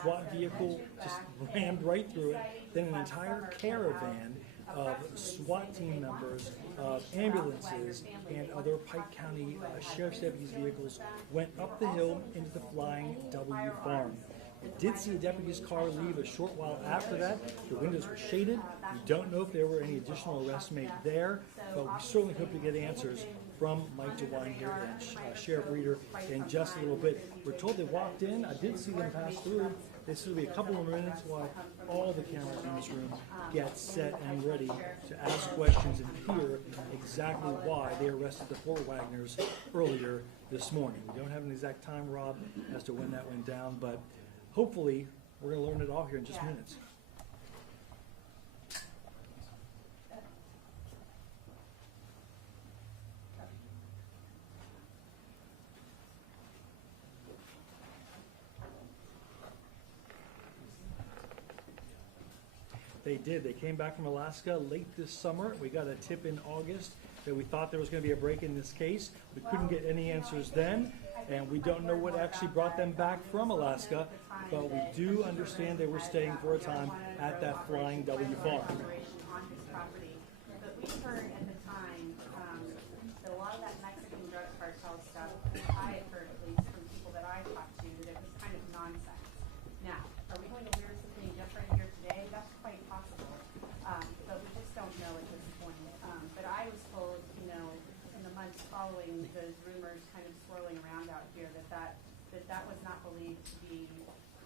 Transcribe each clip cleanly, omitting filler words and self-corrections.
SWAT vehicle just rammed right through it. Then an entire caravan of SWAT team members, of ambulances, and other Pike County Sheriff's Deputies vehicles went up the hill into the Flying W farm. We did see a deputy's car leave a short while after that. The windows were shaded. We don't know if there were any additional arrests made there, but we certainly hope to get answers from Mike DeWine here and Sheriff Reeder in just a little bit. We're told they walked in. I did see them pass through. This will be a couple of minutes while all the cameras in this room get set and ready to ask questions and hear exactly why they arrested the four Wagners earlier this morning. We don't have an exact time, Rob, as to when that went down, but hopefully we're going to learn it all here in just minutes. They did. They came back from Alaska late this summer. We got a tip in August that we thought there was going to be a break in this case. We couldn't get any answers then, and we don't know what actually brought them back from Alaska, but we do understand they were staying for a time at that Flying W farm. But we heard at the time that a lot of that Mexican drug cartel stuff, I had heard at least from people that I talked to, that it was kind of nonsense. Now, are we going to hear something different here today? That's quite possible, but we just don't know at this point. But I was told, you know, in the months following those rumors kind of swirling around out here, that was not believed to be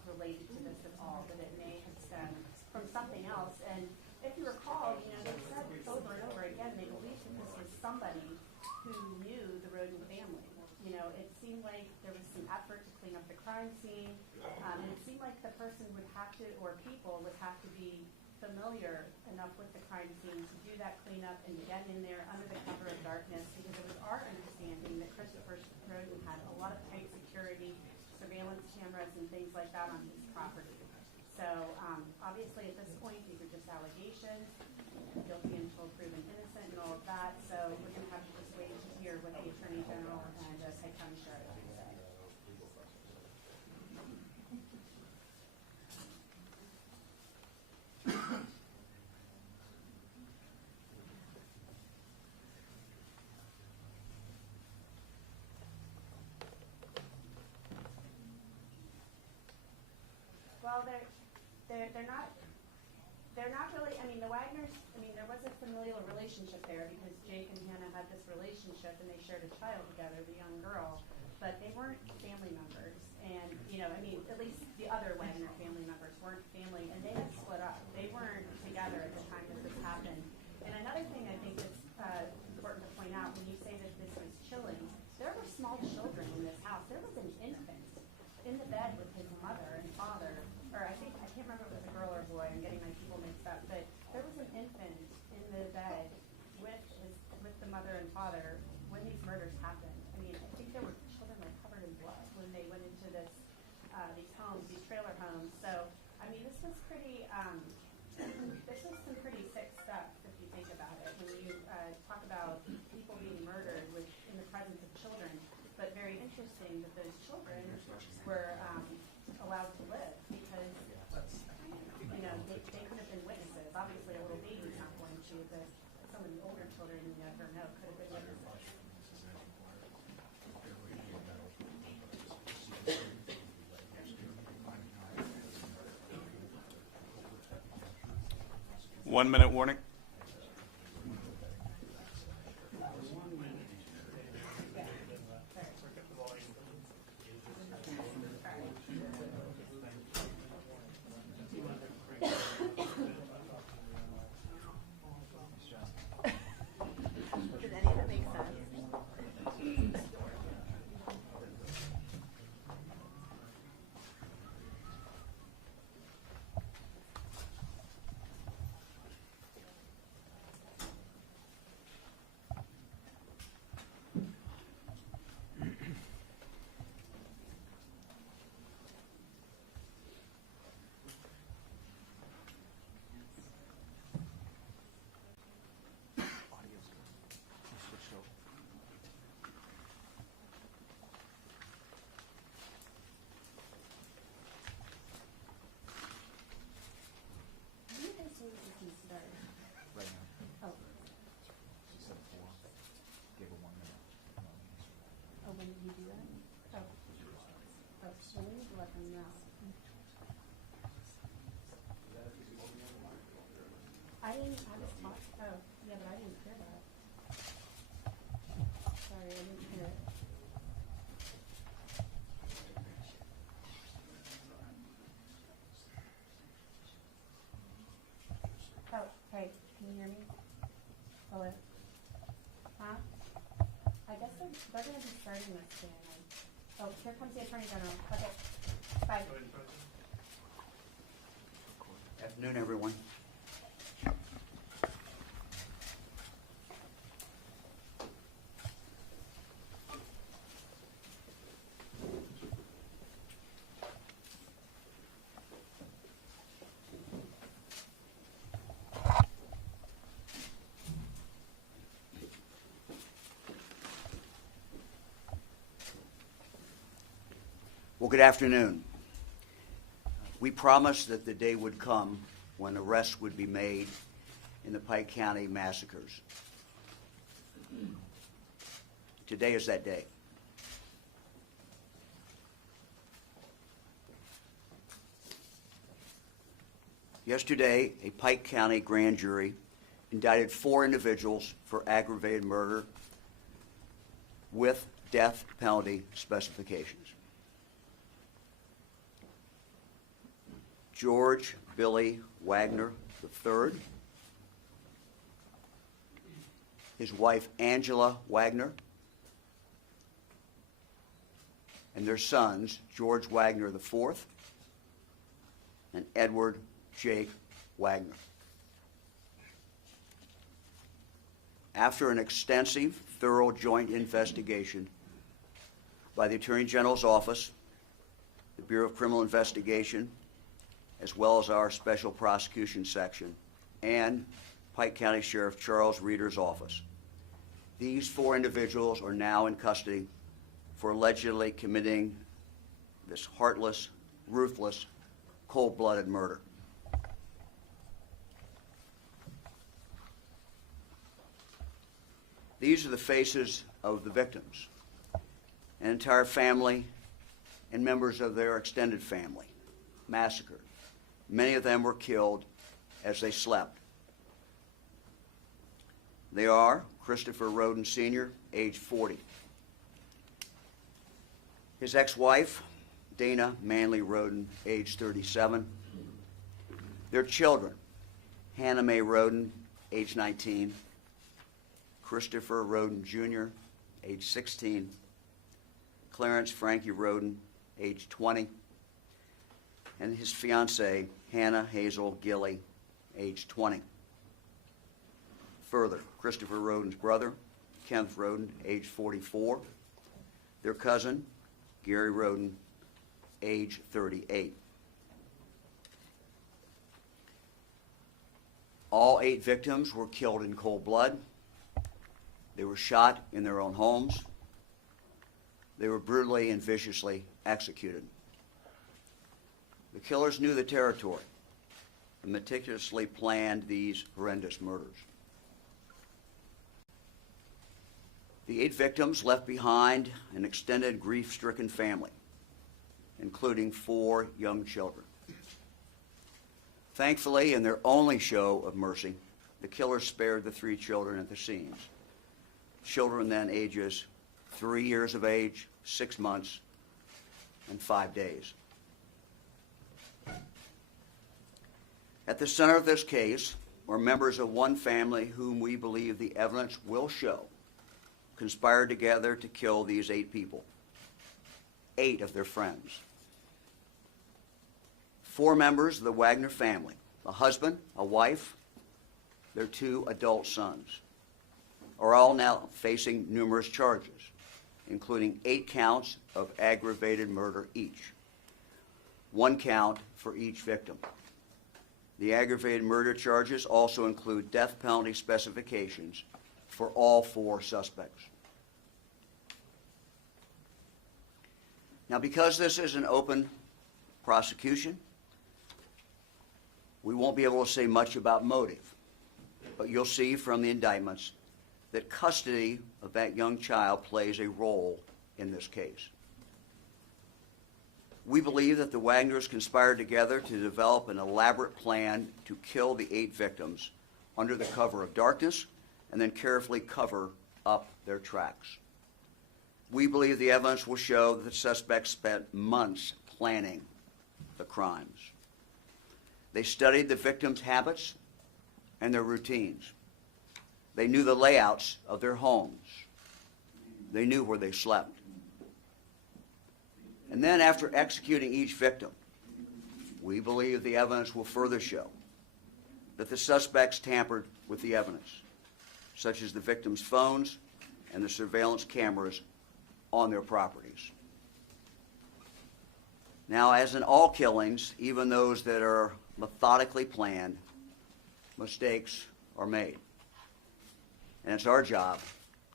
related to this at all, that it may have stemmed from something else. And if you recall, you know, they said over and over again they believed that this was somebody who knew the Roden family. You know, it seemed like there was some effort to clean up the crime scene, and it seemed like the person would have to, or people would have to be familiar enough with the crime scene to do that cleanup and get in there under the cover of darkness, because it was our understanding that Christopher Roden had a lot of tight security, surveillance cameras and things like that on his property. So obviously at this point these are just allegations, guilty until proven innocent and all of that, so we're going to have to just wait to hear what the Attorney General and Pike County Sheriff have to say. Well, they're not really, I mean, the Wagners, I mean, there was a familial relationship there because Jake and Hannah had this relationship and they shared a child together, the young girl, but they weren't family members. And, you know, I mean, at least the other Wagner family members weren't family, and they had split up. They weren't together at the time that this happened. And another thing I think that's important to point out, when you say that this was chilling, there were small children in this house. There was an infant in the bed with his mother and father, or I can't remember if it was a girl or a boy, I'm getting my people mixed up, but there was an infant in the bed with the mother and father when these murders happened. I mean, I think there were children like covered in blood when they went into these homes, these trailer homes. So, I mean, this was some pretty sick stuff if you think about it. When you talk about people being murdered in the presence of children, but very interesting that those children were allowed to live because, you know, they could have been witnesses. Obviously, a little baby's not going to, but some of the older children, you never know, could have been witnesses. 1 minute warning. Did any of that make sense? I didn't, I was talking, oh, yeah, but I didn't hear that. Sorry, I didn't hear it. Oh, hey, can you hear me? Hello? Huh? I guess they're gonna be starting this soon. Oh, here comes the Attorney General. Okay, bye. Afternoon, everyone. Well, good afternoon. We promised that the day would come when arrests would be made in the Pike County massacres. Today is that day. Yesterday, a Pike County grand jury indicted 4 individuals for aggravated murder with death penalty specifications. George Billy Wagner III, his wife Angela Wagner, and their sons George Wagner IV and Edward Jake Wagner. After an extensive, thorough joint investigation by the Attorney General's Office, the Bureau of Criminal Investigation, as well as our Special Prosecution Section, and Pike County Sheriff Charles Reeder's office. These 4 individuals are now in custody for allegedly committing this heartless, ruthless, cold-blooded murder. These are the faces of the victims, an entire family and members of their extended family, massacred. Many of them were killed as they slept. They are Christopher Roden Sr., age 40. His ex-wife, Dana Manley Roden, age 37. Their children, Hannah Mae Roden, age 19. Christopher Roden Jr., age 16. Clarence Frankie Roden, age 20. And his fiancee, Hannah Hazel Gilly, age 20. Further, Christopher Roden's brother, Kenneth Roden, age 44. Their cousin, Gary Roden, age 38. All 8 victims were killed in cold blood. They were shot in their own homes. They were brutally and viciously executed. The killers knew the territory and meticulously planned these horrendous murders. The 8 victims left behind an extended grief-stricken family, including 4 young children. Thankfully, in their only show of mercy, the killers spared the 3 children at the scenes. Children then ages 3 years of age, 6 months, and 5 days. At the center of this case are members of one family whom we believe the evidence will show conspired together to kill these 8 people, 8 of their friends. 4 members of the Wagner family, a husband, a wife, their 2 adult sons, are all now facing numerous charges, including 8 counts of aggravated murder each, 1 count for each victim. The aggravated murder charges also include death penalty specifications for all 4 suspects. Now, because this is an open prosecution, we won't be able to say much about motive, but you'll see from the indictments that custody of that young child plays a role in this case. We believe that the Wagners conspired together to develop an elaborate plan to kill the 8 victims under the cover of darkness and then carefully cover up their tracks. We believe the evidence will show that the suspects spent months planning the crimes. They studied the victims' habits and their routines. They knew the layouts of their homes. They knew where they slept. And then after executing each victim, we believe the evidence will further show that the suspects tampered with the evidence, such as the victims' phones and the surveillance cameras on their properties. Now, as in all killings, even those that are methodically planned, mistakes are made. And it's our job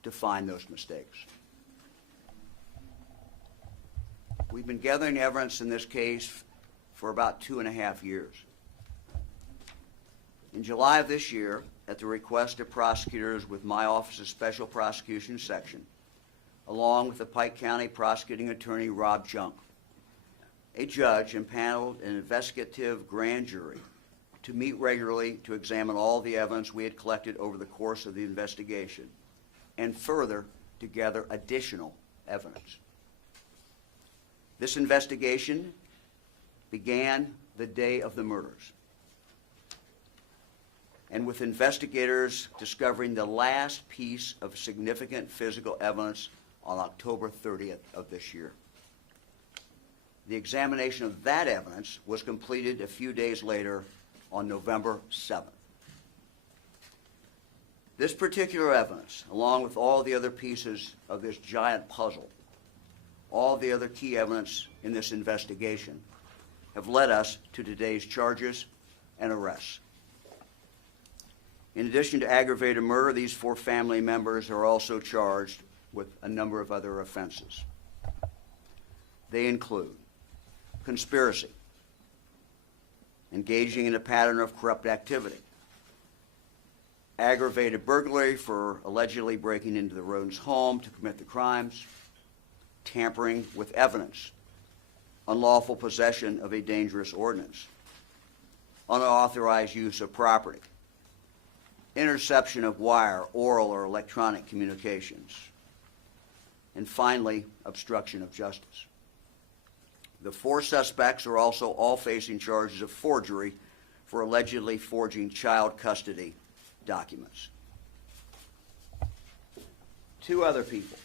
to find those mistakes. We've been gathering evidence in this case for about 2.5 years. In July of this year, at the request of prosecutors with my office's Special Prosecution Section, along with the Pike County Prosecuting Attorney Rob Junk, a judge impaneled an investigative grand jury to meet regularly to examine all the evidence we had collected over the course of the investigation and further to gather additional evidence. This investigation began the day of the murders, and with investigators discovering the last piece of significant physical evidence on October 30th of this year. The examination of that evidence was completed a few days later on November 7th. This particular evidence, along with all the other pieces of this giant puzzle, all the other key evidence in this investigation, have led us to today's charges and arrests. In addition to aggravated murder, these 4 family members are also charged with a number of other offenses. They include conspiracy, engaging in a pattern of corrupt activity, aggravated burglary for allegedly breaking into the Rodens' home to commit the crimes, tampering with evidence, unlawful possession of a dangerous ordinance, unauthorized use of property, interception of wire, oral, or electronic communications, and finally, obstruction of justice. The 4 suspects are also all facing charges of forgery for allegedly forging child custody documents. Two other people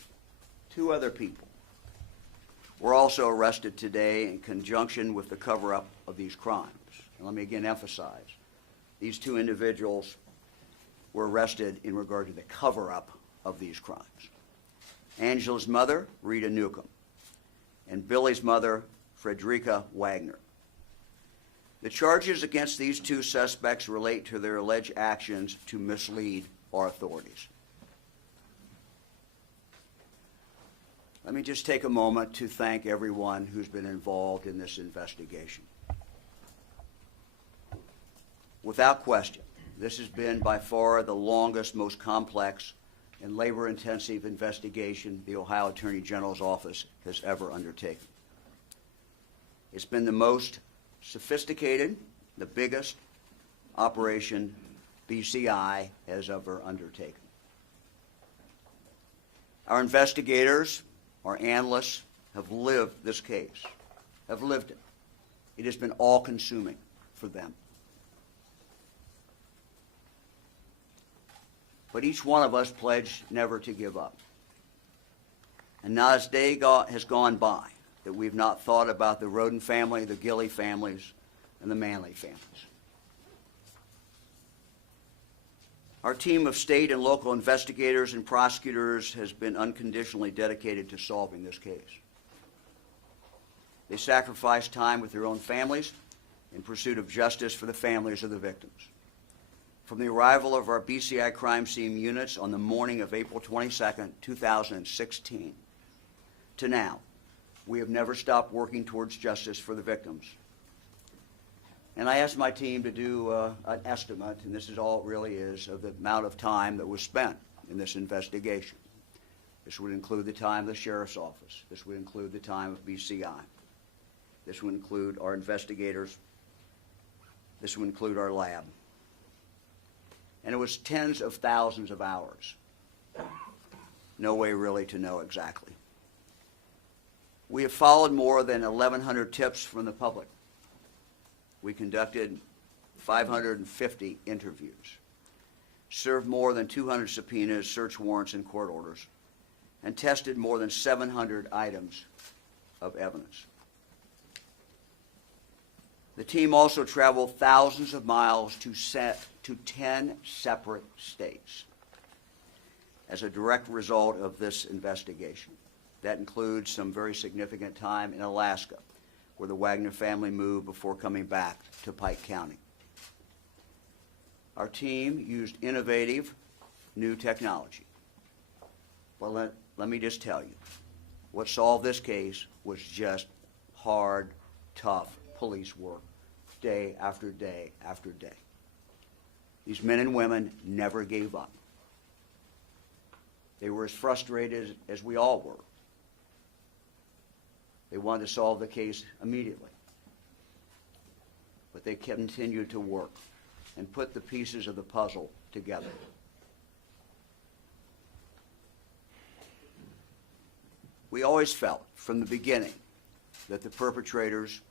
were also arrested today in conjunction with the cover-up of these crimes. And let me again emphasize, these 2 individuals were arrested in regard to the cover-up of these crimes. Angela's mother, Rita Newcomb, and Billy's mother, Frederica Wagner. The charges against these 2 suspects relate to their alleged actions to mislead our authorities. Let me just take a moment to thank everyone who's been involved in this investigation. Without question, this has been by far the longest, most complex, and labor-intensive investigation the Ohio Attorney General's office has ever undertaken. It's been the most sophisticated, the biggest operation BCI has ever undertaken. Our investigators, our analysts, have lived this case, have lived it. It has been all-consuming for them. But each one of us pledged never to give up. And not a day has gone by that we've not thought about the Roden family, the Gilley families, and the Manley families. Our team of state and local investigators and prosecutors has been unconditionally dedicated to solving this case. They sacrificed time with their own families in pursuit of justice for the families of the victims. From the arrival of our BCI crime scene units on the morning of April 22nd, 2016, to now, we have never stopped working towards justice for the victims. And I asked my team to do an estimate, and this is all it really is, of the amount of time that was spent in this investigation. This would include the time of the sheriff's office. This would include the time of BCI. This would include our investigators. This would include our lab. and it was tens of thousands of hours. No way really to know exactly. We have followed more than 1,100 tips from the public. We conducted 550 interviews, served more than 200 subpoenas, search warrants, and court orders, and tested more than 700 items of evidence. The team also traveled thousands of miles to 10 separate states as a direct result of this investigation. That includes some very significant time in Alaska, where the Wagner family moved before coming back to Pike County. Our team used innovative new technology. Well, let me just tell you, what solved this case was just hard, tough police work, day after day after day. These men and women never gave up. They were as frustrated as we all were. They wanted to solve the case immediately. But they continued to work and put the pieces of the puzzle together. We always felt from the beginning that the perpetrators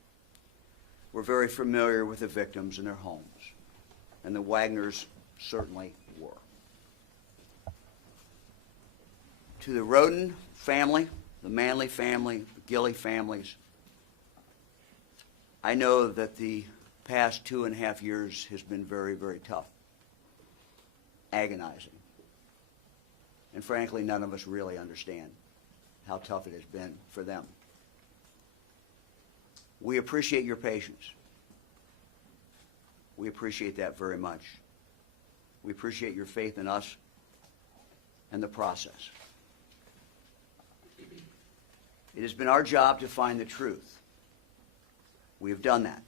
were very familiar with the victims in their homes, and the Wagners certainly were. To the Roden family, the Manley family, the Gilly families, I know that the past 2.5 years has been very, very tough, agonizing. And frankly, none of us really understand how tough it has been for them. We appreciate your patience. We appreciate that very much. We appreciate your faith in us and the process. It has been our job to find the truth. We have done that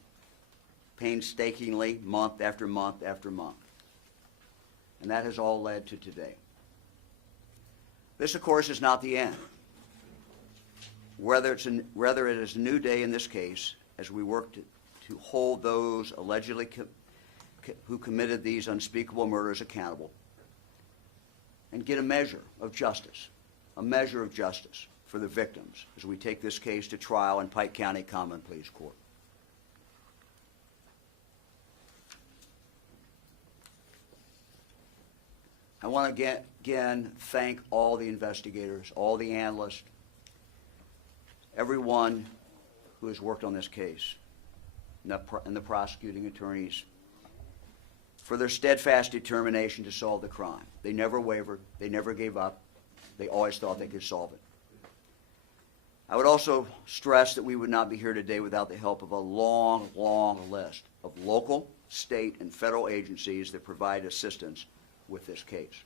painstakingly, month after month after month. And that has all led to today. This, of course, is not the end. Whether it is a new day in this case, as we work to hold those allegedly who committed these unspeakable murders accountable and get a measure of justice for the victims as we take this case to trial in Pike County Common Pleas Court. I want to again thank all the investigators, all the analysts, everyone who has worked on this case, and the prosecuting attorneys for their steadfast determination to solve the crime. They never wavered. They never gave up. They always thought they could solve it. I would also stress that we would not be here today without the help of a long, long list of local, state, and federal agencies that provide assistance with this case.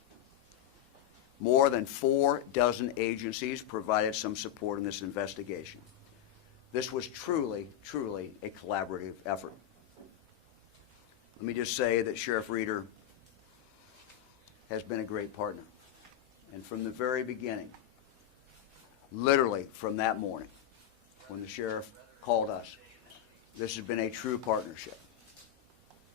More than 4 dozen agencies provided some support in this investigation. This was truly, truly a collaborative effort. Let me just say that Sheriff Reeder has been a great partner. And from the very beginning, literally from that morning, when the sheriff called us, this has been a true partnership.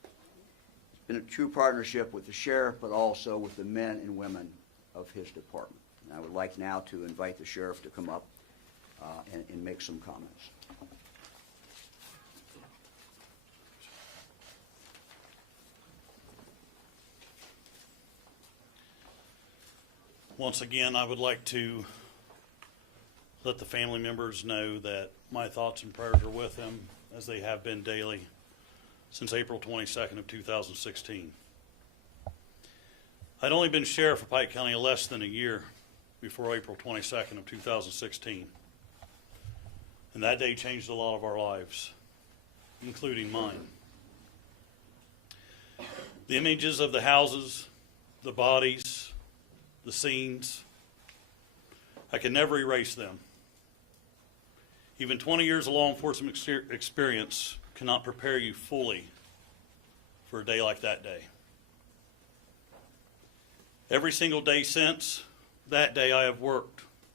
It's been a true partnership with the sheriff, but also with the men and women of his department. And I would like now to invite the sheriff to come up and make some comments. Once again, I would like to let the family members know that my thoughts and prayers are with them, as they have been daily since April 22nd of 2016. I'd only been sheriff of Pike County less than a year before April 22nd of 2016. And that day changed a lot of our lives, including mine. The images of the houses, the bodies, the scenes, I can never erase them. Even 20 years of law enforcement experience cannot prepare you fully for a day like that day. Every single day since that day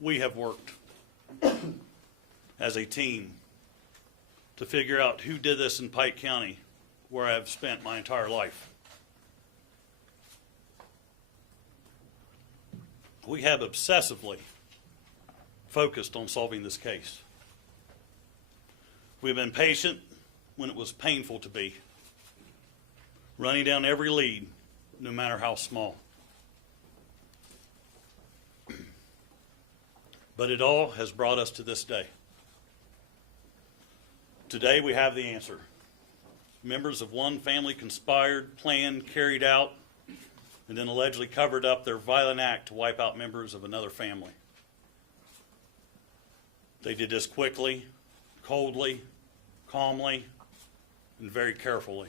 we have worked as a team to figure out who did this in Pike County, where I have spent my entire life. we have obsessively focused on solving this case. We've been patient when it was painful to be, running down every lead, no matter how small. But it all has brought us to this day. Today we have the answer. Members of one family conspired, planned, carried out, and then allegedly covered up their violent act to wipe out members of another family. They did this quickly, coldly, calmly, and very carefully,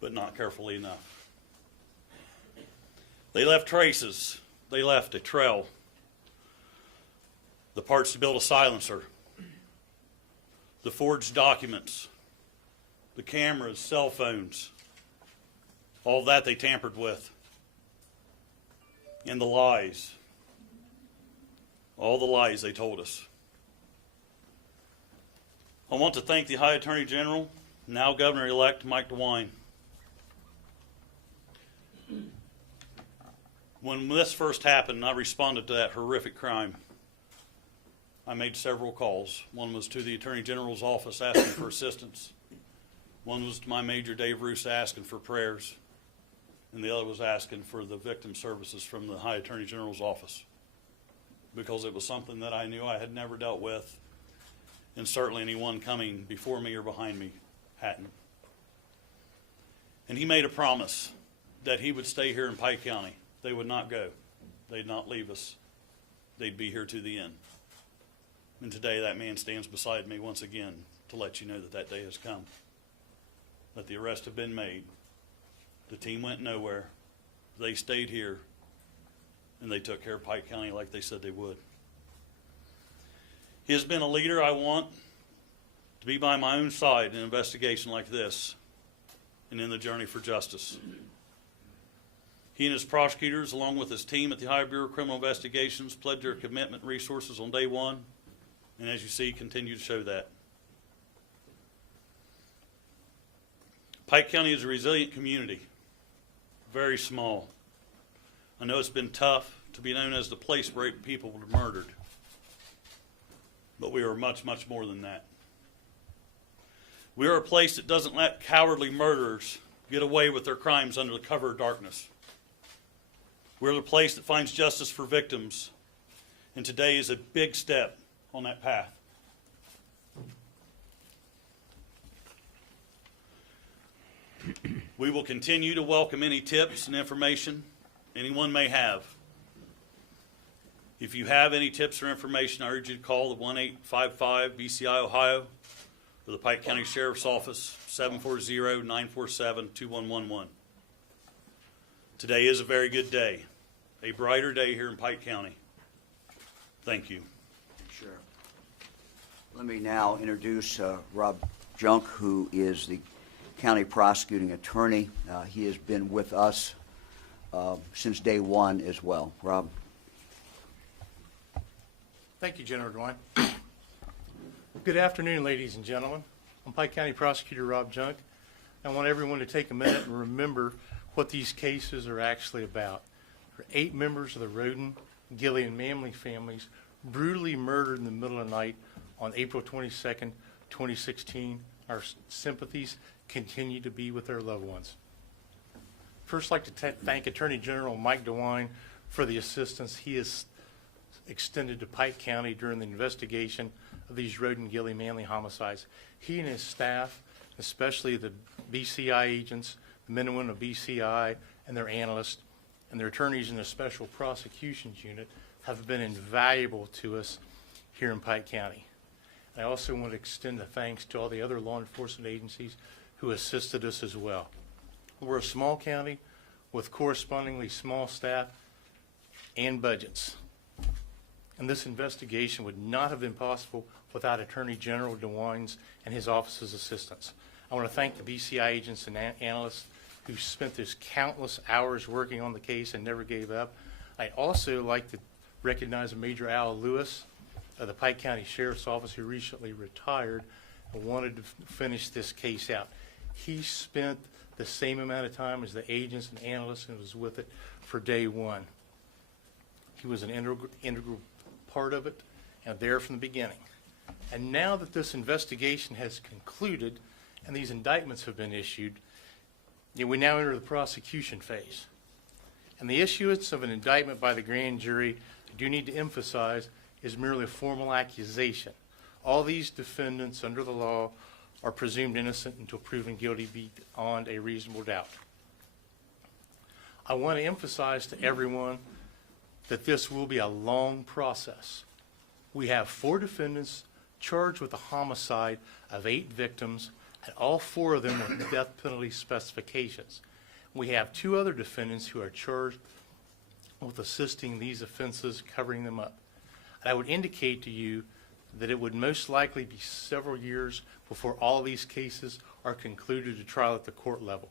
but not carefully enough. They left traces. They left a trail. The parts to build a silencer, the forged documents, the cameras, cell phones, all that they tampered with, and the lies, all the lies they told us. I want to thank the High Attorney General, now Governor-elect Mike DeWine. When this first happened, I responded to that horrific crime. I made several calls. One was to the Attorney General's office asking for assistance. One was to my Major Dave Roos asking for prayers. And the other was asking for the victim services from the High Attorney General's office. Because it was something that I knew I had never dealt with, and certainly anyone coming before me or behind me hadn't. And he made a promise that he would stay here in Pike County. They would not go. They'd not leave us. They'd be here to the end. And today that man stands beside me once again to let you know that that day has come. That the arrests have been made. The team went nowhere. They stayed here. And they took care of Pike County like they said they would. He has been a leader I want to be by my own side in an investigation like this and in the journey for justice. He and his prosecutors, along with his team at the Ohio Bureau of Criminal Investigations, pledged their commitment and resources on day one, and as you see, continue to show that. Pike County is a resilient community, very small. I know it's been tough to be known as the place where 8 people were murdered, but we are much, much more than that. We are a place that doesn't let cowardly murderers get away with their crimes under the cover of darkness. We're the place that finds justice for victims, and today is a big step on that path. We will continue to welcome any tips and information anyone may have. If you have any tips or information, I urge you to call the 1-855-BCI Ohio or the Pike County Sheriff's Office, 740-947-2111. Today is a very good day, a brighter day here in Pike County. Thank you. Sure. Let me now introduce Rob Junk, who is the county prosecuting attorney. He has been with us since day one as well. Rob. Thank you, General DeWine. Good afternoon, ladies and gentlemen. I'm Pike County Prosecutor Rob Junk. I want everyone to take a minute and remember what these cases are actually about. There are 8 members of the Roden, Gilly, and Manley families brutally murdered in the middle of the night on April 22nd, 2016. Our sympathies continue to be with their loved ones. First, I'd like to thank Attorney General Mike DeWine for the assistance he has extended to Pike County during the investigation of these Roden, Gilly, Manley homicides. He and his staff, especially the BCI agents, the men and women of BCI and their analysts, and their attorneys in the Special Prosecutions Unit, have been invaluable to us here in Pike County. I also want to extend a thanks to all the other law enforcement agencies who assisted us as well. We're a small county with correspondingly small staff and budgets. And this investigation would not have been possible without Attorney General DeWine's and his office's assistance. I want to thank the BCI agents and analysts who spent those countless hours working on the case and never gave up. I'd also like to recognize Major Al Lewis of the Pike County Sheriff's Office, who recently retired and wanted to finish this case out. He spent the same amount of time as the agents and analysts and was with it for day one. He was an integral part of it and there from the beginning. And now that this investigation has concluded and these indictments have been issued, we now enter the prosecution phase. And the issuance of an indictment by the grand jury, I do need to emphasize, is merely a formal accusation. All these defendants under the law are presumed innocent until proven guilty beyond a reasonable doubt. I want to emphasize to everyone that this will be a long process. We have 4 defendants charged with the homicide of 8 victims, and all 4 of them with death penalty specifications. We have 2 other defendants who are charged with assisting these offenses, covering them up. And I would indicate to you that it would most likely be several years before all of these cases are concluded to trial at the court level.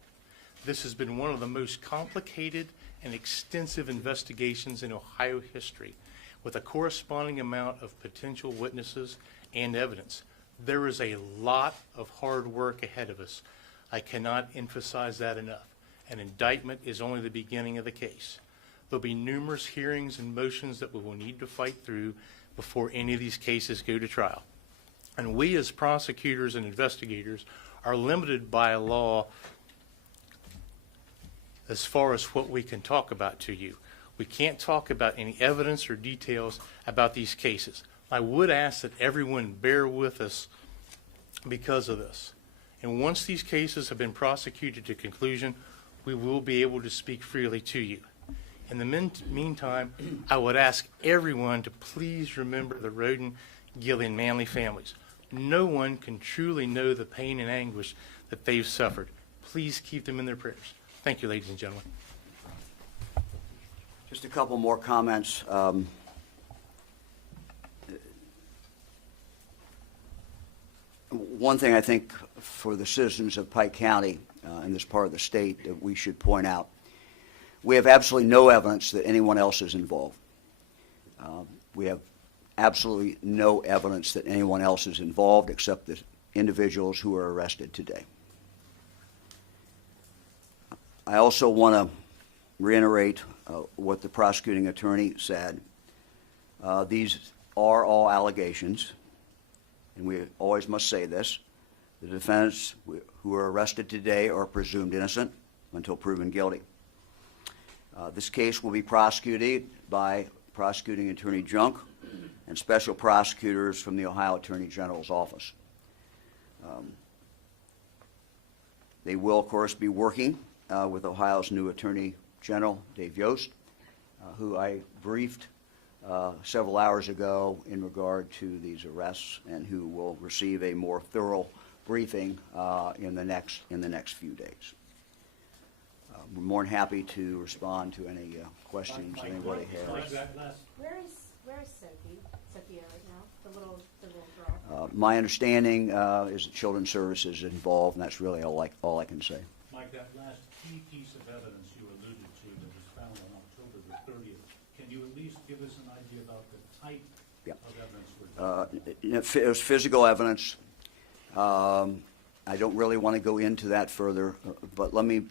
This has been one of the most complicated and extensive investigations in Ohio history, with a corresponding amount of potential witnesses and evidence. There is a lot of hard work ahead of us. I cannot emphasize that enough. An indictment is only the beginning of the case. There'll be numerous hearings and motions that we will need to fight through before any of these cases go to trial. And we as prosecutors and investigators are limited by law as far as what we can talk about to you. We can't talk about any evidence or details about these cases. I would ask that everyone bear with us because of this. And once these cases have been prosecuted to conclusion, we will be able to speak freely to you. In the meantime, I would ask everyone to please remember the Roden, Gillian, Manley families. No one can truly know the pain and anguish that they've suffered. Please keep them in their prayers. Thank you, ladies and gentlemen. Just a couple more comments. One thing I think for the citizens of Pike County in this part of the state that we should point out, we have absolutely no evidence that anyone else is involved. We have absolutely no evidence that anyone else is involved except the individuals who are arrested today. I also want to reiterate what the prosecuting attorney said. These are all allegations, and we always must say this. The defendants who are arrested today are presumed innocent until proven guilty. This case will be prosecuted by prosecuting attorney Junk and special prosecutors from the Ohio Attorney General's office. They will, of course, be working with Ohio's new Attorney General, Dave Yost, who I briefed several hours ago in regard to these arrests, and who will receive a more thorough briefing in the next few days. We're more than happy to respond to any questions anybody has. Where is Sophia right now? The little girl. My understanding is that Children's Services is involved, and that's really all I can say. Mike, that last key piece of evidence you alluded to that was found on October the 30th, can you at least give us an idea about the type of evidence? It was physical evidence. I don't really want to go into that further, but let me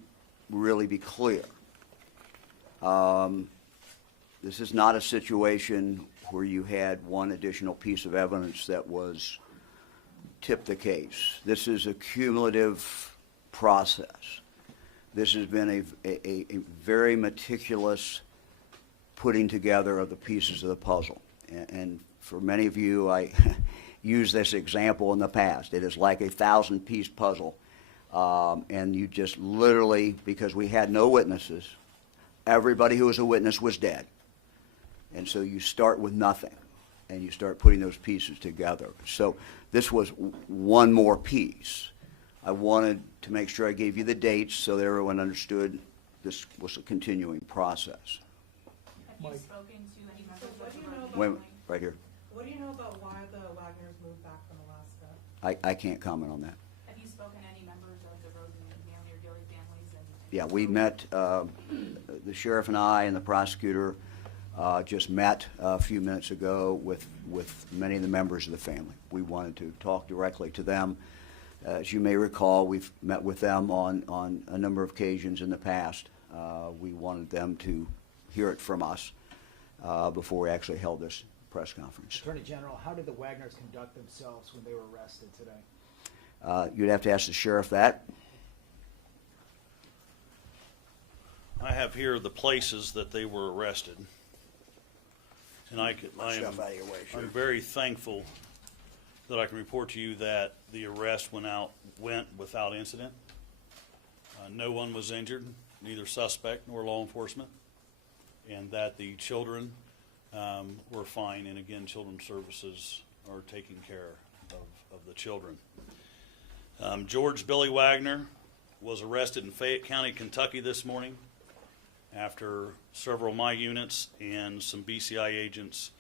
really be clear. This is not a situation where you had one additional piece of evidence that was tipped the case. This is a cumulative process. This has been a very meticulous putting together of the pieces of the puzzle. And for many of you, I used this example in the past. It is like a 1,000-piece puzzle. And you just literally, because we had no witnesses, everybody who was a witness was dead. And so you start with nothing, and you start putting those pieces together. So this was one more piece. I wanted to make sure I gave you the dates so that everyone understood this was a continuing process. Have you spoken to any members What of do the you know Roden about- Wait, right here. What do you know about why the Wagners moved back from Alaska? I can't comment on that. Have you spoken to any members of the Roden and Manley or Gilly families? Yeah, we met, the sheriff and I and the prosecutor just met a few minutes ago with many of the members of the family. We wanted to talk directly to them. As you may recall, we've met with them on a number of occasions in the past. We wanted them to hear it from us. before we actually held this press conference. Attorney General, how did the Wagners conduct themselves when they were arrested today? You'd have to ask the sheriff that. I have here the places that they were arrested. And I'm Stuff out of your way, I'm Sheriff. very thankful that I can report to you that the arrest went without incident. No one was injured, neither suspect nor law enforcement, and that the children were fine. And again, Children's Services are taking care of the children. George Billy Wagner was arrested in Fayette County, Kentucky this morning after several of my units and some BCI agents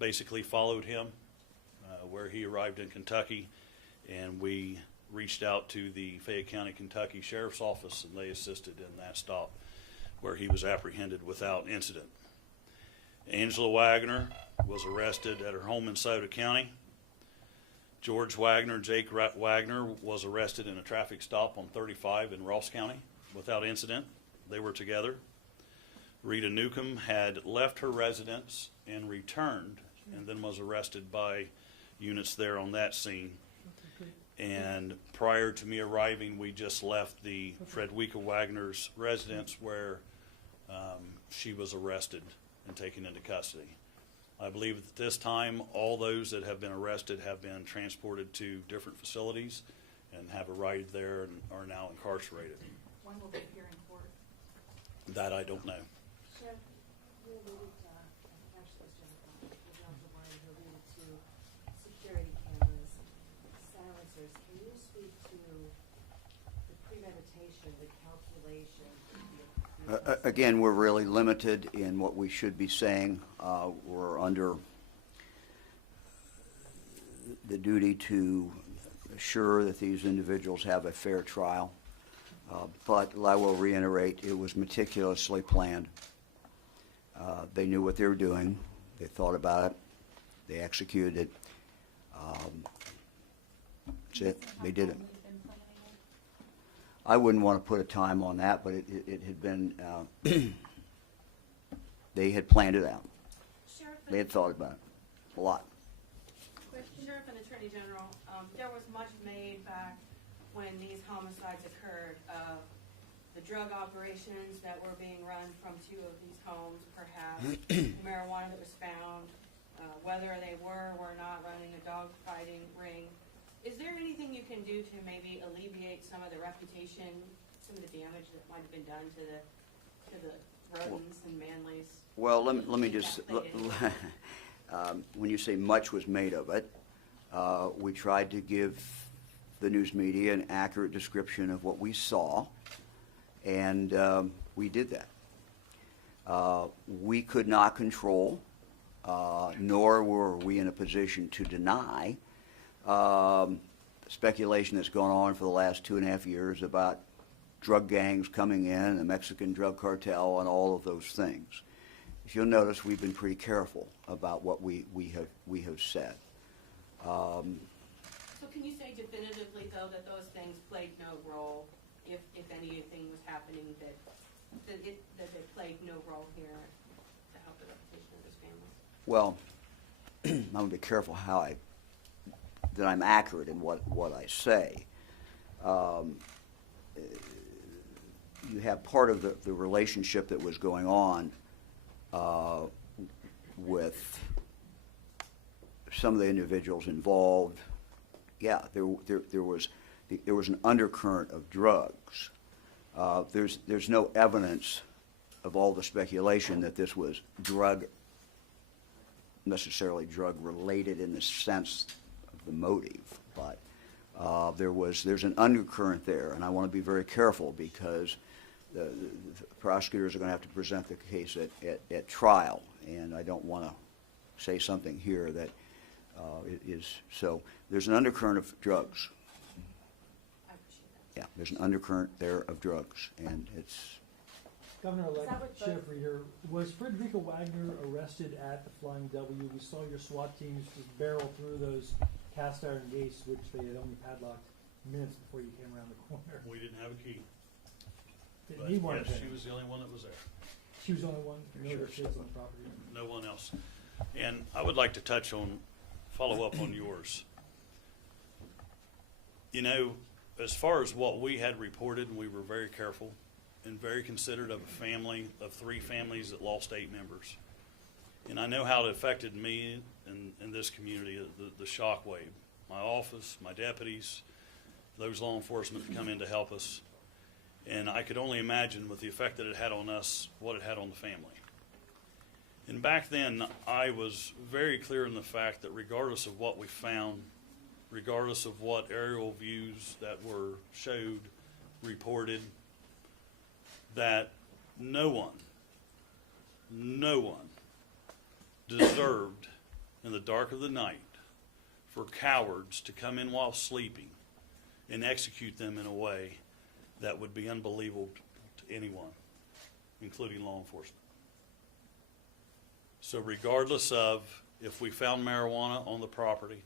basically followed him where he arrived in Kentucky, and we reached out to the Fayette County, Kentucky Sheriff's Office, and they assisted in that stop where he was apprehended without incident. Angela Wagner was arrested at her home in Sauter County. George Wagner, Jake Wagner was arrested in a traffic stop on 35 in Ross County without incident. They were together. Rita Newcomb had left her residence and returned, and then was arrested by units there on that scene. And prior to me arriving, we just left the Frederica Wagner's residence where she was arrested and taken into custody. I believe at this time, all those that have been arrested have been transported to different facilities and have arrived there and are now incarcerated. When will they appear in court? That I don't know. Sheriff, you alluded, actually, Jennifer Warren alluded to security cameras, silencers. Can you speak to the premeditation, the calculation? Again, we're really limited in what we should be saying. We're under the duty to assure that these individuals have a fair trial. But I will reiterate, it was meticulously planned. They knew what they were doing. They thought about it. They executed it. That's it. They did it. I wouldn't want to put a time on that, but it had been, they had planned it out. They had thought about it a lot. Sheriff and Attorney General, there was much made back when these homicides occurred of the drug operations that were being run from 2 of these homes, perhaps marijuana that was found, whether they were or not running a dog fighting ring. Is there anything you can do to maybe alleviate some of the reputation, some of the damage that might have been done to the rodents and Manleys? Well, let me just, when you say much was made of it, we tried to give the news media an accurate description of what we saw, and we did that. We could not control, nor were we in a position to deny speculation that's gone on for the last 2.5 years about drug gangs coming in, the Mexican drug cartel, and all of those things. If you'll notice, we've been pretty careful about what we have said. So can you say definitively, though, that those things played no role, if anything was happening, that it played no role here to help the reputation of those families? Well, I'm going to be careful that I'm accurate in what I say. You have part of the relationship that was going on with some of the individuals involved. Yeah, there was an undercurrent of drugs. There's no evidence of all the speculation that this was necessarily drug related in the sense of the motive, but there's an undercurrent there, and I want to be very careful because the prosecutors are going to have to present the case at trial, and I don't want to say something here that is so. There's an undercurrent of drugs. I appreciate that. Yeah, there's an undercurrent there of drugs, and it's. Governor-elect Sheriff Reeder, was Frederica Wagner arrested at the Flying W? We saw your SWAT teams just barrel through those cast iron gates, which they had only padlocked minutes before you came around the corner. We didn't have a key. Didn't But need one. yes, she was the only one that was there. She was the only one, no other kids on the property. No one else. And I would like to follow up on yours. You know, as far as what we had reported, we were very careful and very considerate of a family, of 3 families that lost 8 members. And I know how it affected me in this community, the shock wave. My office, my deputies, those law enforcement that come in to help us. And I could only imagine with the effect that it had on us, what it had on the family. And back then, I was very clear in the fact that regardless of what we found, regardless of what aerial views that were showed, reported, that no one deserved in the dark of the night for cowards to come in while sleeping and execute them in a way that would be unbelievable to anyone, including law enforcement. So regardless of if we found marijuana on the property,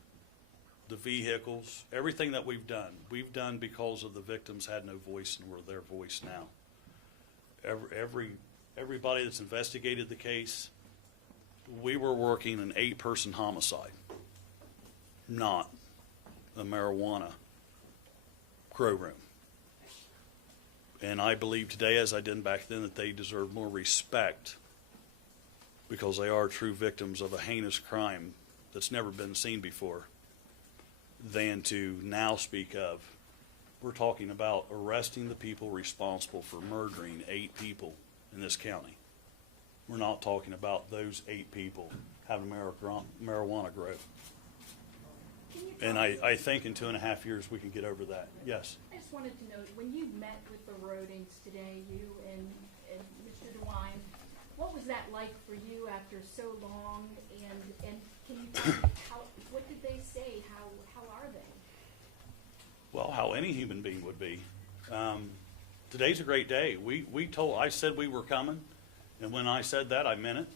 the vehicles, everything that we've done because of the victims had no voice and we're their voice now. Everybody that's investigated the case, we were working an 8-person homicide, not a marijuana grow room. And I believe today, as I did back then, that they deserve more respect because they are true victims of a heinous crime that's never been seen before, than to now speak of. We're talking about arresting the people responsible for murdering 8 people in this county. We're not talking about those 8 people having marijuana grow. And I think in 2.5 years we can get over that. Yes? I just wanted to know, when you met with the Rodings today, you and Mr. DeWine, what was that like for you after so long? And can you tell me what did they say? How are they? Well, how any human being would be. Today's a great day. I said we were coming, and when I said that, I meant it.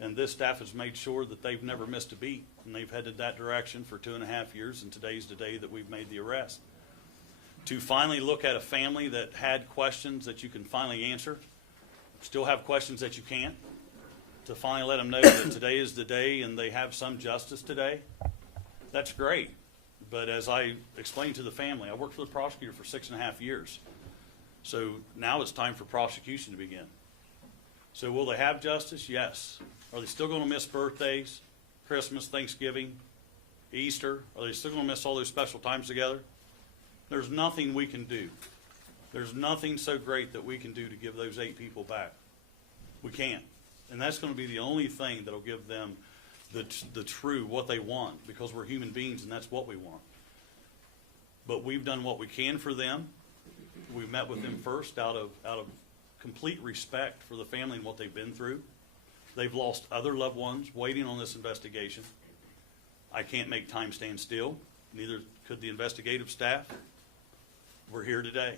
And this staff has made sure that they've never missed a beat, and they've headed that direction for 2.5 years, and today's the day that we've made the arrest. To finally look at a family that had questions that you can finally answer, still have questions that you can't, to finally let them know that today is the day and they have some justice today, that's great. But as I explained to the family, I worked for the prosecutor for 6.5 years. So now it's time for prosecution to begin. So will they have justice? Yes. Are they still going to miss birthdays, Christmas, Thanksgiving, Easter? Are they still going to miss all those special times together? There's nothing we can do. There's nothing so great that we can do to give those 8 people back. We can't. And that's going to be the only thing that will give them the true, what they want, because we're human beings and that's what we want. But we've done what we can for them. We've met with them first out of complete respect for the family and what they've been through. They've lost other loved ones waiting on this investigation. I can't make time stand still. Neither could the investigative staff. We're here today.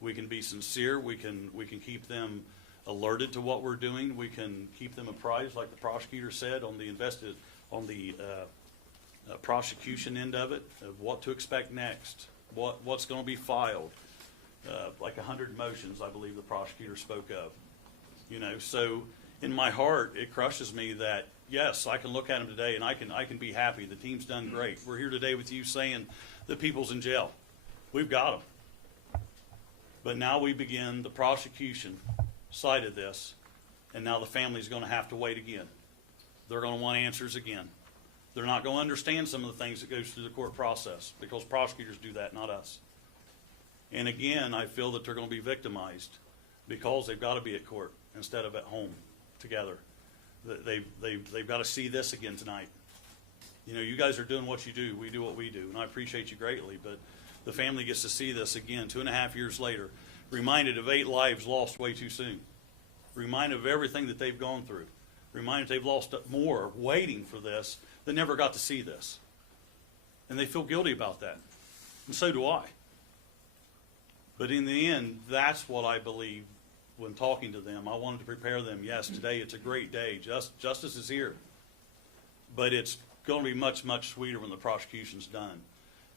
We can be sincere. We can keep them alerted to what we're doing. We can keep them apprised, like the prosecutor said, on the prosecution end of it, of what to expect next, what's going to be filed. Like 100 motions, I believe the prosecutor spoke of. You know, so in my heart, it crushes me that, yes, I can look at them today and I can be happy. The team's done great. We're here today with you saying the people's in jail. We've got them. But now we begin the prosecution side of this, and now the family's going to have to wait again. They're going to want answers again. They're not going to understand some of the things that goes through the court process because prosecutors do that, not us. And again, I feel that they're going to be victimized because they've got to be at court instead of at home together. They've got to see this again tonight. You know, you guys are doing what you do. We do what we do, and I appreciate you greatly. But the family gets to see this again 2.5 years later, reminded of 8 lives lost way too soon, reminded of everything that they've gone through, reminded they've lost more waiting for this that never got to see this. And they feel guilty about that. And so do I. But in the end, that's what I believe when talking to them. I wanted to prepare them. Yes, today it's a great day. Justice is here. But it's going to be much, much sweeter when the prosecution's done.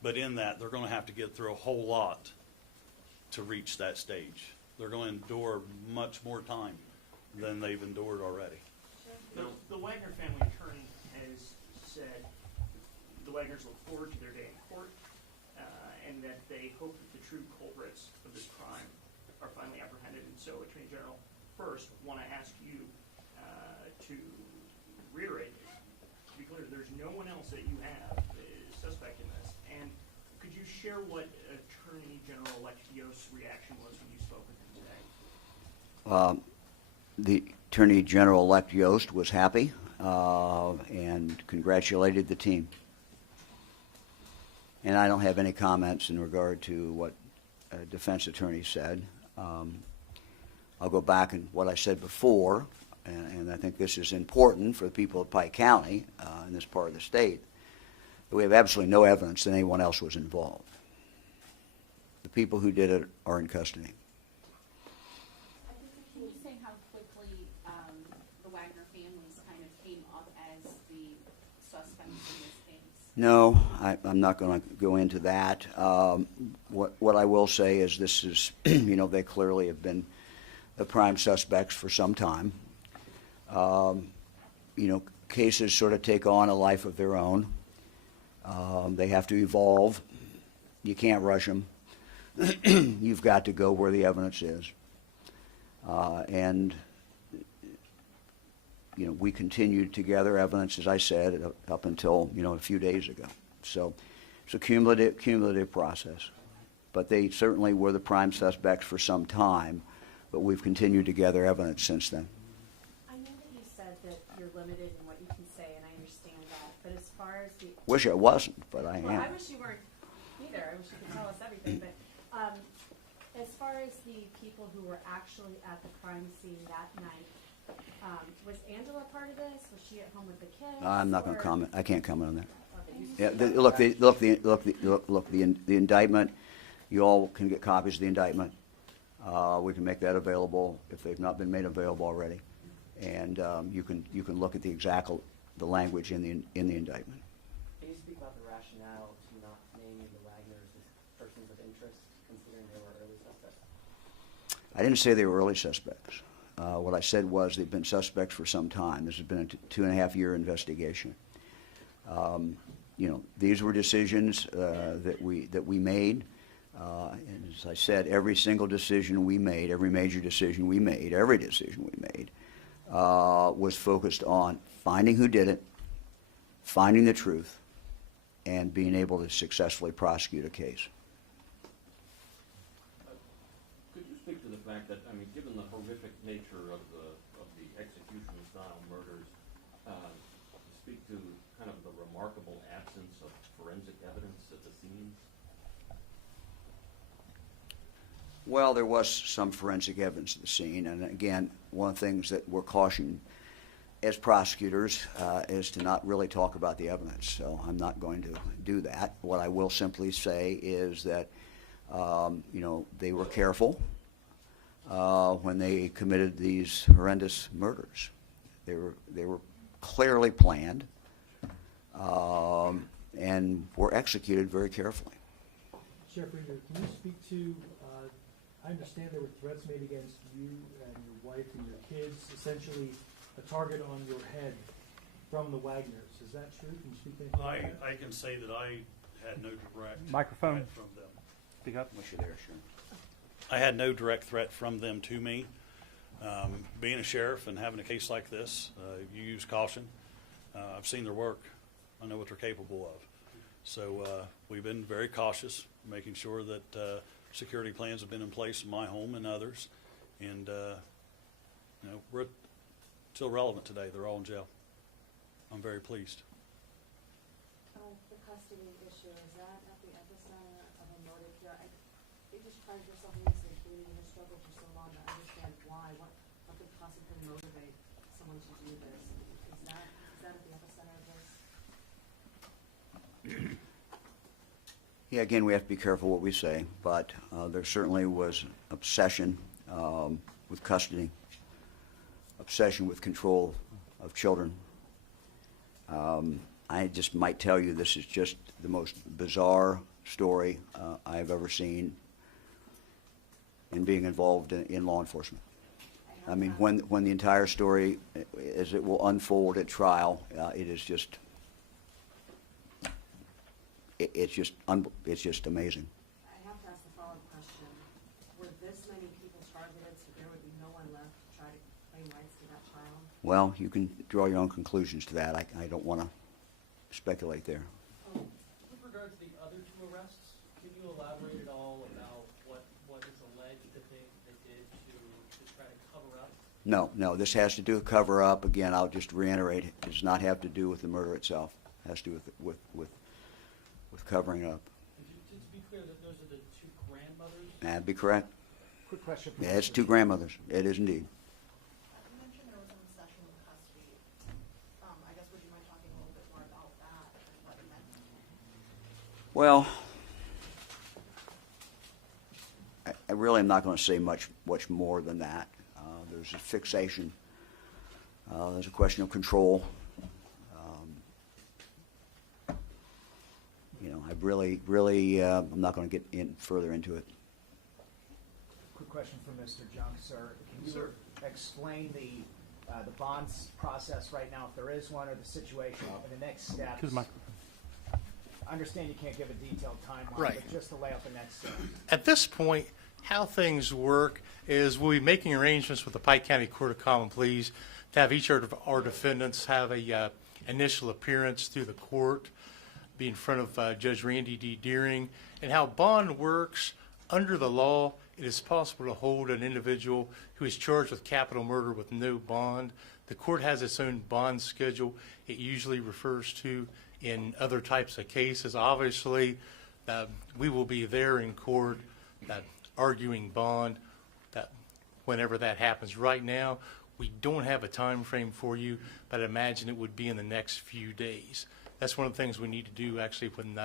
But in that, they're going to have to get through a whole lot to reach that stage. They're going to endure much more time than they've endured already. The Wagner family attorney has said the Wagners look forward to their day in court, and that they hope that the true culprits of this crime are finally apprehended. And so, Attorney General, first, want to ask you to reiterate, to be clear, there's no one else that you have is suspect in this. And could you share what Attorney General-elect Yost's reaction was when you spoke with him today? The Attorney General-elect Yost was happy and congratulated the team. And I don't have any comments in regard to what defense attorney said. I'll go back and what I said before, and I think this is important for the people of Pike County in this part of the state, that we have absolutely no evidence that anyone else was involved. The people who did it are in custody. Can you say how quickly the Wagner families kind of came up as the suspects in this case? No, I'm not going to go into that. What I will say is this is, they clearly have been the prime suspects for some time. Cases sort of take on a life of their own. They have to evolve. You can't rush them. You've got to go where the evidence is. We continued to gather evidence, as I said, up until, a few days ago. So it's a cumulative process. But they certainly were the prime suspects for some time, but we've continued to gather evidence since then. I know that you said that you're limited in what you can say, and I understand that, but as far as the... Wish I wasn't, but I am. Well, I wish you weren't either. I wish you could tell us everything, but as far as the people who were actually at the crime scene that night, was Angela part of this? Was she at home with the kids? I'm not going to comment. I can't comment on that. Okay. The indictment, you all can get copies of the indictment. We can make that available if they've not been made available already. And you can look at the language in the indictment. Can you speak about the rationale to not naming the Wagners as persons of interest, considering they were early suspects? I didn't say they were early suspects. What I said was they've been suspects for some time. This has been a 2.5-year investigation. These were decisions that we made. And as I said, every single decision we made, every major decision we made, every decision we made was focused on finding who did it, finding the truth, and being able to successfully prosecute a case. Could you speak to the fact that, given the horrific nature of the execution-style murders, speak to kind of the remarkable absence of forensic evidence at the scenes? Well, there was some forensic evidence at the scene, and again, one of the things that we're cautioned as prosecutors is to not really talk about the evidence, so I'm not going to do that. What I will simply say is that, they were careful when they committed these horrendous murders. They were clearly planned and were executed very carefully. Sheriff Reeder, can you speak to, I understand there were threats made against you and your wife and your kids, essentially a target on your head from the Wagners. Is that true? Can you speak to anything? I can say that I had no direct Microphone. threat from them. Speak up. Wish you there, sure. I had no direct threat from them to me. Being a sheriff and having a case like this, you use caution. I've seen their work. I know what they're capable of. So we've been very cautious, making sure that security plans have been in place in my home and others. And, we're still relevant today. They're all in jail. I'm very pleased. The custody issue, is that at the epicenter of a motive here? You described yourself recently, you have struggled for so long to understand why. What could possibly motivate someone to do this? Is that at the epicenter of this? Yeah, again, we have to be careful what we say, but there certainly was obsession with custody, obsession with control of children. I just might tell you this is just the most bizarre story I have ever seen in being involved in law enforcement. I mean, when the entire story, as it will unfold at trial, it is just, it's just amazing. I have to ask the follow-up question. Were this many people targeted, so there would be no one left to try to claim rights to that child? Well, you can draw your own conclusions to that. I don't want to speculate there. With regard to the other two arrests, can you elaborate at all about what is alleged that they did to try to cover up? No, this has to do with cover up. Again, I'll just reiterate, it does not have to do with the murder itself. It has to do with covering up. To be clear, that those are the two grandmothers? That'd be correct. Quick question. for Yeah, it's Mr. two grandmothers. It is indeed. You mentioned there was an obsession with custody. I guess would you mind talking a little bit more about that and what it meant? Well, I really am not going to say much more than that. There's a fixation. There's a question of control. I really, I'm not going to get further into it. Quick question for Mr. Junk, sir. Can you explain the bonds process right now, if there is one, or the situation and the next steps? I understand you can't give a detailed timeline, Right. but just to lay out the next steps. At this point, how things work is we'll be making arrangements with the Pike County Court of Common Pleas to have each of our defendants have a initial appearance through the court, be in front of Judge Randy D. Deering. And how bond works, under the law, it is possible to hold an individual who is charged with capital murder with no bond. The court has its own bond schedule it usually refers to in other types of cases. Obviously, we will be there in court arguing bond whenever that happens. Right now, we don't have a time frame for you, but I imagine it would be in the next few days. That's one of the things we need to do actually when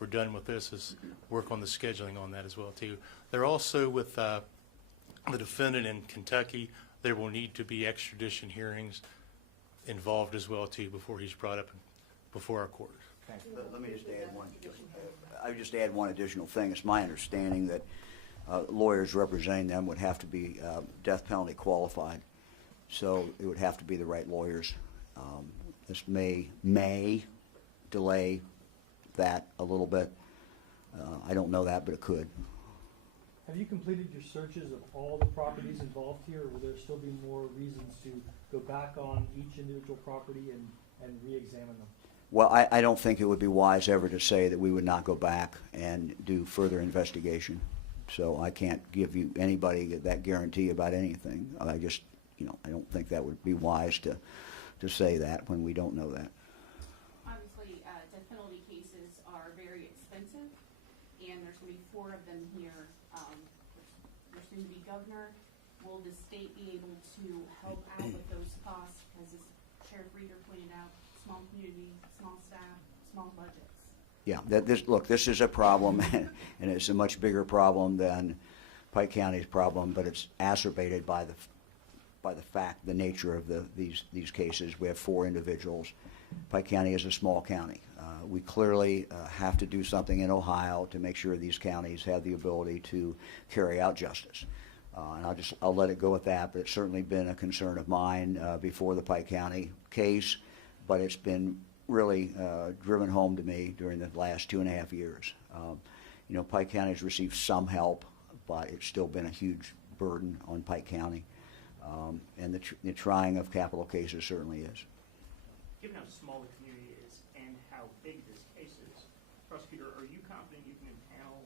we're done with this, is work on the scheduling on that as well too. They're also with the defendant in Kentucky. There will need to be extradition hearings involved as well too before he's brought up before our court. Let me just add one. I would just add one additional thing. It's my understanding that lawyers representing them would have to be death penalty qualified, so it would have to be the right lawyers. This may delay that a little bit. I don't know that, but it could. Have you completed your searches of all the properties involved here, or will there still be more reasons to go back on each individual property and re-examine them? Well, I don't think it would be wise ever to say that we would not go back and do further investigation. So I can't give you anybody that guarantee about anything. I just, I don't think that would be wise to say that when we don't know that. Obviously, death penalty cases are very expensive, and there's going to be 4 of them here. There's soon to be governor. Will the state be able to help out with those costs? Because as Sheriff Reeder pointed out, small community, small staff, small budgets. Yeah, this is a problem, and it's a much bigger problem than Pike County's problem, but it's exacerbated by the nature of these cases. We have 4 individuals. Pike County is a small county. We clearly have to do something in Ohio to make sure these counties have the ability to carry out justice. And I'll let it go at that, but it's certainly been a concern of mine before the Pike County case, but it's been really driven home to me during the last 2.5 years. Pike County has received some help, but it's still been a huge burden on Pike County. And the trying of capital cases certainly is. Given how small the community is and how big this case is, prosecutor, are you confident you can impanel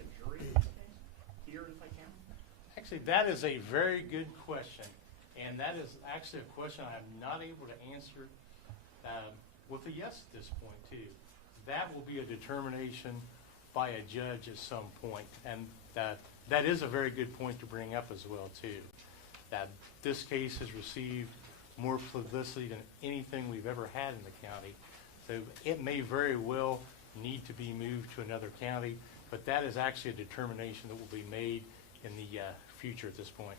a jury in this case here in Pike County? Actually, that is a very good question, and that is actually a question I am not able to answer with a yes at this point, too. That will be a determination by a judge at some point, and that is a very good point to bring up as well, too. That this case has received more publicity than anything we've ever had in the county, so it may very well need to be moved to another county, but that is actually a determination that will be made in the future at this point.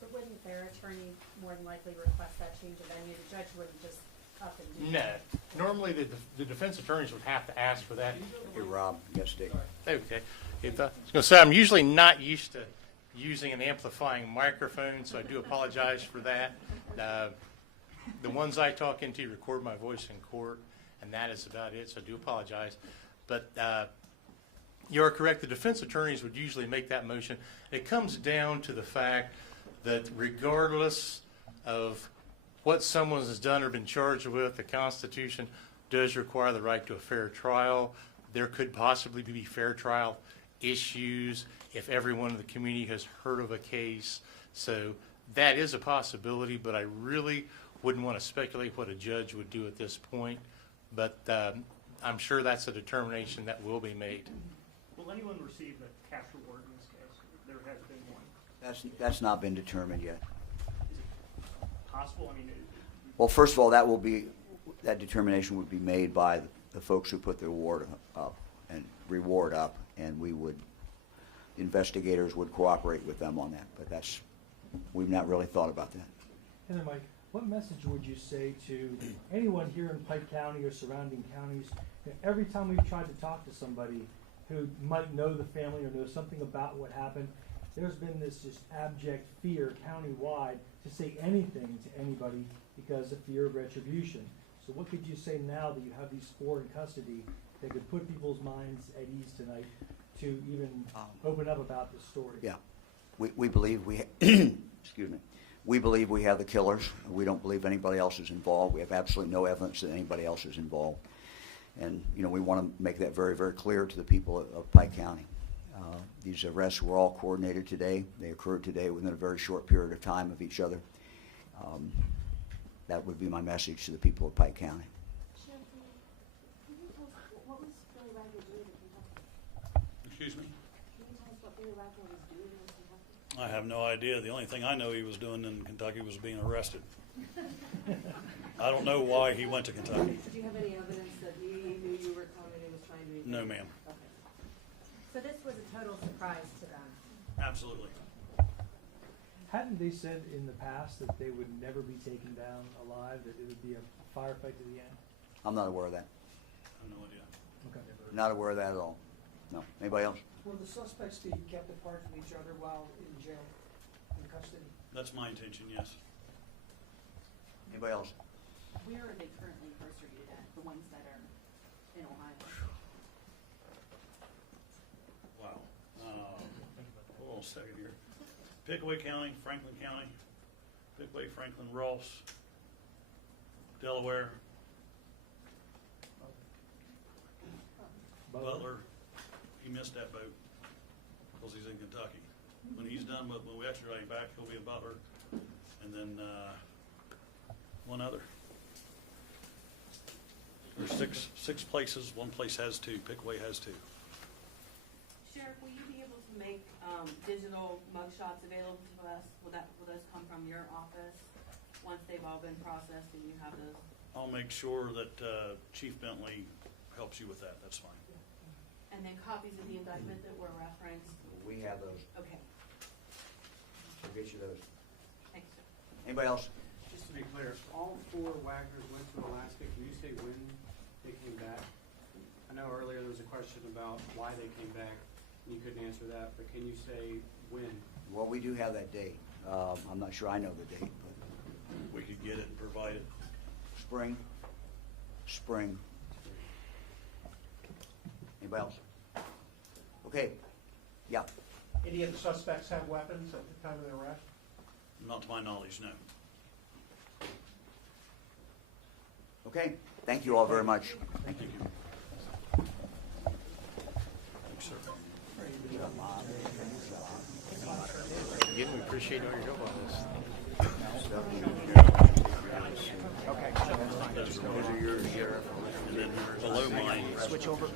But wouldn't their attorney more than likely request that change of venue? The judge wouldn't just up and do that? No. Normally, the defense attorneys would have to ask for that. Hey, Rob. Yes, Dave. Okay. I was going to say, I'm usually not used to using an amplifying microphone, so I do apologize for that. The ones I talk into record my voice in court, and that is about it, so I do apologize. But you are correct, the defense attorneys would usually make that motion. It comes down to the fact that regardless of what someone has done or been charged with, the Constitution does require the right to a fair trial. There could possibly be fair trial issues if everyone in the community has heard of a case. So that is a possibility, but I really wouldn't want to speculate what a judge would do at this point. But I'm sure that's a determination that will be made. Will anyone receive a cash reward in this case? There has been one. That's not been determined yet. Is it possible? I mean, Well, first of all, that determination would be made by the folks who put the award up and reward up, and investigators would cooperate with them on that. But we've not really thought about that. And then, Mike, what message would you say to anyone here in Pike County or surrounding counties? Every time we've tried to talk to somebody who might know the family or know something about what happened, there's been this just abject fear countywide to say anything to anybody because of fear of retribution. So what could you say now that you have these 4 in custody that could put people's minds at ease tonight to even open up about this story? Yeah, we believe excuse me. We believe we have the killers. We don't believe anybody else is involved. We have absolutely no evidence that anybody else is involved. And, we want to make that very, very clear to the people of Pike County. These arrests were all coordinated today. They occurred today within a very short period of time of each other. That would be my message to the people of Pike County. Sheriff, can you tell us, what was Billy Wagner doing in Kentucky? Excuse me? Can you tell us what Billy Wagner was doing in Kentucky? I have no idea. The only thing I know he was doing in Kentucky was being arrested. I don't know why he went to Kentucky. Did you have any evidence that he knew you were coming and was trying to? No, ma'am. Okay. So this was a total surprise to them. Absolutely. Hadn't they said in the past that they would never be taken down alive, that it would be a firefight to the end? I'm not aware of that. I have no idea. Okay. Not aware of that at all. No. Anybody else? Will the suspects be kept apart from each other while in jail, in custody? That's my intention, yes. Anybody else? Where are they currently incarcerated at, the ones that are in Ohio? Wow. Hold on a second here. Pickaway County, Franklin County, Pickaway, Franklin, Ross, Delaware, Butler. He missed that boat because he's in Kentucky. When he's done, when we extradite him back, he'll be in Butler, and then one other. There's six places. One place has 2. Pickaway has 2. Sheriff, will you be able to make digital mugshots available to us? Will those come from your office once they've all been processed and you have those? I'll make sure that Chief Bentley helps you with that. That's fine. And then copies of the indictment that were referenced? We have those. Okay, We'll get you those. thanks, sir. Anybody else? Just to be clear, all 4 Wagners went to Alaska. Can you say when they came back? I know earlier there was a question about why they came back. You couldn't answer that, but can you say when? Well, we do have that date. I'm not sure I know the date, but We could get it and provide it. spring. Anybody else? Okay. Yeah. Any of the suspects have weapons at the time of the arrest? Not to my knowledge, no. Okay. Thank you all very much. Thank you. Thanks, sir. Again, we appreciate all your help on this. Those are yours, Sheriff. And then below mine. Switch over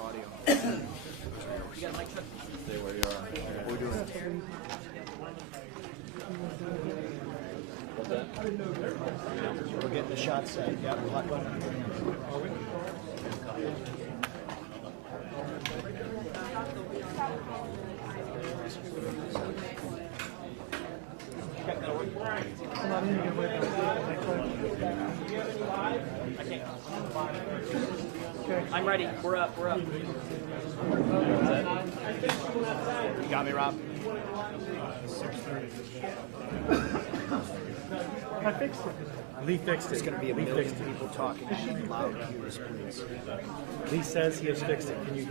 audio. You got a mic check? Stay where you are. We're doing it. What's that? We're getting the shot set. Yeah, we're hot button. I'm ready. We're up. You got me, Rob? I fixed it. Lee fixed it. There's going to be a Lee million fixed it. people talking. Loud cues, please. Lee says he has fixed it. Can you